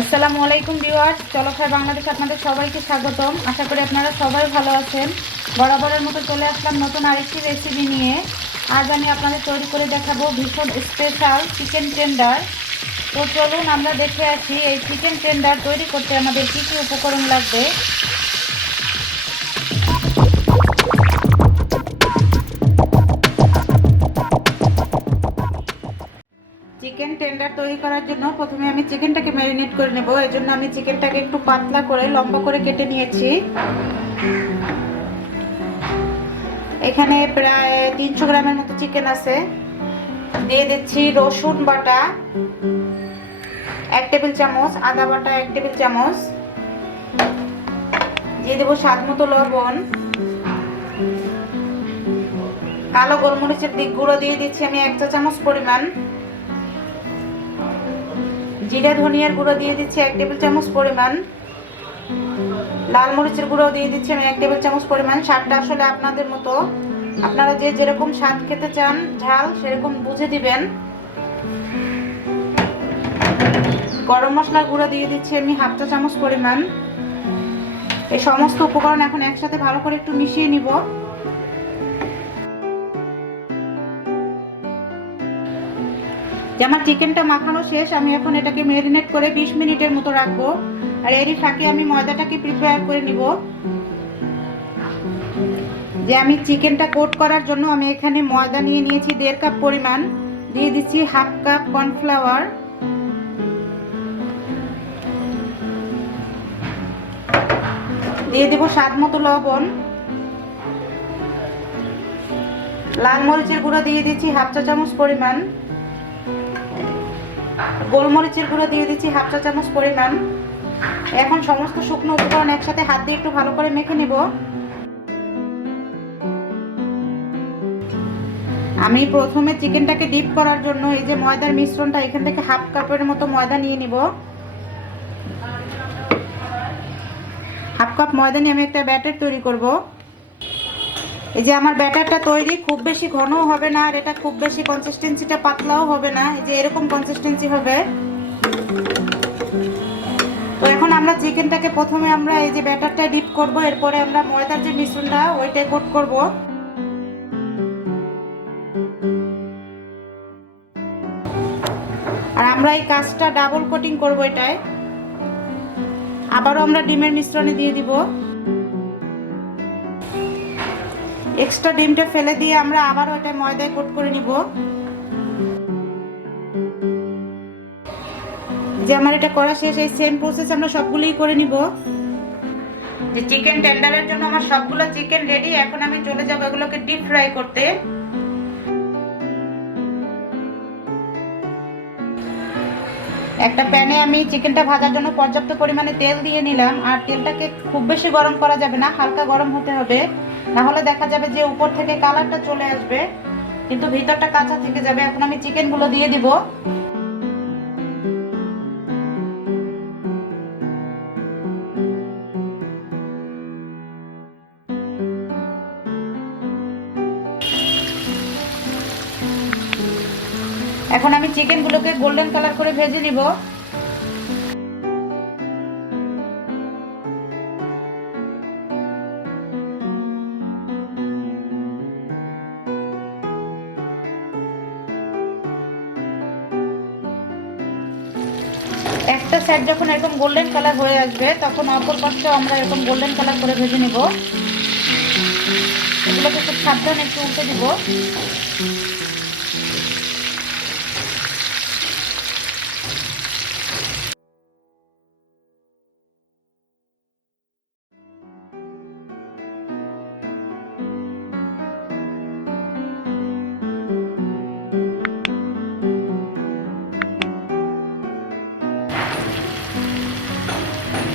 আসসালামু আলাইকুম ভিউয়ার্স, চলো খাই বাংলাদেশ আপনাদের সবাইকে স্বাগতম। আশা করি আপনারা সবাই ভালো আছেন। বরাবরের মতো চলে আসলাম নতুন আরেকটি রেসিপি নিয়ে। আজ আমি আপনাদের তৈরি করে দেখাবো ভীষণ স্পেশাল চিকেন টেন্ডার। তো চলুন আমরা দেখে আসি এই চিকেন টেন্ডার তৈরি করতে আমাদের কী কী উপকরণ লাগবে। চিকেন টেন্ডার তৈরি করার জন্য প্রথমে আমি চিকেনটাকে ম্যারিনেট করে নেব। এর জন্য আমি চিকেনটাকে একটু পাতলা করে লম্বা করে কেটে নিয়েছি। এখানে প্রায় 300 গ্রামের মতো চিকেন আছে। দিয়ে দিচ্ছি রসুন বাটা 1 টেবিল চামচ, আদা বাটা 1 টেবিল চামচ, দিয়ে দেবো স্বাদ মতো লবণ, কালো গোলমরিচের গুঁড়ো দিয়ে দিচ্ছি আমি 1 চা চামচ পরিমাণ, জিরা ধনিয়ার গুঁড়ো দিয়ে দিচ্ছি 1 টেবিল চামচ পরিমাণ, লাল মরিচের গুঁড়ো দিয়ে দিচ্ছি আমি 1 টেবিল চামচ পরিমাণ। স্বাদটা আসলে আপনাদের মতো, আপনারা যে যেরকম স্বাদ খেতে চান ঝাল সেরকম বুঝে দিবেন। গরম মশলার গুঁড়ো দিয়ে দিচ্ছি আমি 1/2 চা চামচ পরিমাণ। এই সমস্ত উপকরণ এখন একসাথে ভালো করে একটু মিশিয়ে নিব। যে আমার চিকেনটা মাখানো শেষ, আমি এখন এটাকে ম্যারিনেট করে 20 মিনিটের মতো রাখবো। আর এরই ফাঁকে আমি ময়দাটাকে প্রিপেয়ার করে নিব। যে আমি চিকেনটা কোট করার জন্য আমি এখানে ময়দা নিয়ে নিয়েছি 1.5 কাপ পরিমাণ, দিয়ে দিচ্ছি 1/2 কাপ কর্নফ্লাওয়ার, দিয়ে দেব স্বাদ মতো লবণ, লাল মরিচের গুঁড়ো দিয়ে দিচ্ছি 1/2 চা চামচ পরিমাণ, গোলমরিচের গুঁড়ো দিয়ে দিচ্ছি 1/2 চা চামচ পরিমাণ। এখন সমস্ত শুকনো উপকরণ একসাথে হাত দিয়ে একটু ভালো করে মেখে নিব। আমি প্রথমে চিকেনটাকে ডিপ করার জন্য এই যে ময়দার মিশ্রণটা এখান থেকে 1/2 কাপের মতো ময়দা নিয়ে নিব। 1/2 কাপ ময়দা নিয়ে আমি একটা ব্যাটার তৈরি করব। এই যে আমার ব্যাটারটা তৈরি, খুব বেশি ঘনও হবে না আর এটা খুব বেশি কনসিস্টেন্সিটা পাতলাও হবে না, এই যে এরকম কনসিস্টেন্সি হবে। তো এখন আমরা চিকেনটাকে প্রথমে আমরা এই যে ব্যাটারটা ডিপ করব, এরপরে আমরা ময়দার যে মিশ্রণটা ওইটাই কোট করব। আর আমরা এই কাজটা ডাবল কোটিং করব এটায়। আবারও আমরা ডিমের মিশ্রণে দিয়ে দিব। এক্সট্রা ডিমটা ফেলে দিয়ে আমরা আবারও এটা ময়দায় কোট করে নিব। যে আমার এটা করা শেষ, এই সেম প্রসেস আমরা সবগুলোই করে নিব। যে চিকেন টেন্ডারের জন্য আমার সবগুলো চিকেন রেডি। এখন আমি চলে যাব এগুলোকে ডিপ ফ্রাই করতে। একটা প্যানে আমি চিকেনটা ভাজার জন্য পর্যাপ্ত পরিমাণে তেল দিয়ে নিলাম। আর তেলটাকে খুব বেশি গরম করা যাবে না, হালকা গরম হতে হবে, না হলে দেখা যাবে যে উপর থেকে কালারটা চলে আসবে কিন্তু ভিতরটা কাঁচা থেকে যাবে। এখন আমি চিকেনগুলো দিয়ে দিব। এখন আমি চিকেনগুলোকে গোল্ডেন কালার করে ভেজে নিব। একটা সাইড যখন এরকম গোল্ডেন কালার হয়ে আসবে তখন অপর পাশটাও আমরা এরকম গোল্ডেন কালার করে ভেজে নিব। এগুলোকে খুব সাবধানে একটু উল্টে দিব।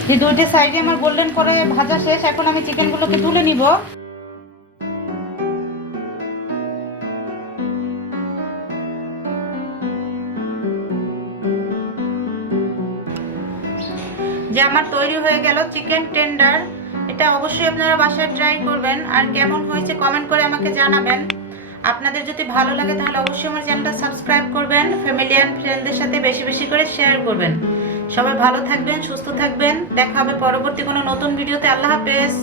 যে দুইটা সাইডে আমার গোল্ডেন করে ভাজা শেষ, এখন আমি চিকেনগুলোকে তুলে নিব। যে আমার তৈরি হয়ে গেল চিকেন টেন্ডার। এটা অবশ্যই আপনারা বাসায় ট্রাই করবেন আর কেমন হয়েছে কমেন্ট করে আমাকে জানাবেন। আপনাদের যদি ভালো লাগে তাহলে অবশ্যই আমার চ্যানেলটা সাবস্ক্রাইব করবেন, ফ্যামিলি এন্ড ফ্রেন্ডদের সাথে বেশি বেশি করে শেয়ার করবেন। সবাই ভালো থাকবেন, সুস্থ থাকবেন। দেখা হবে পরবর্তী কোনো নতুন ভিডিওতে। আল্লাহ হাফেজ।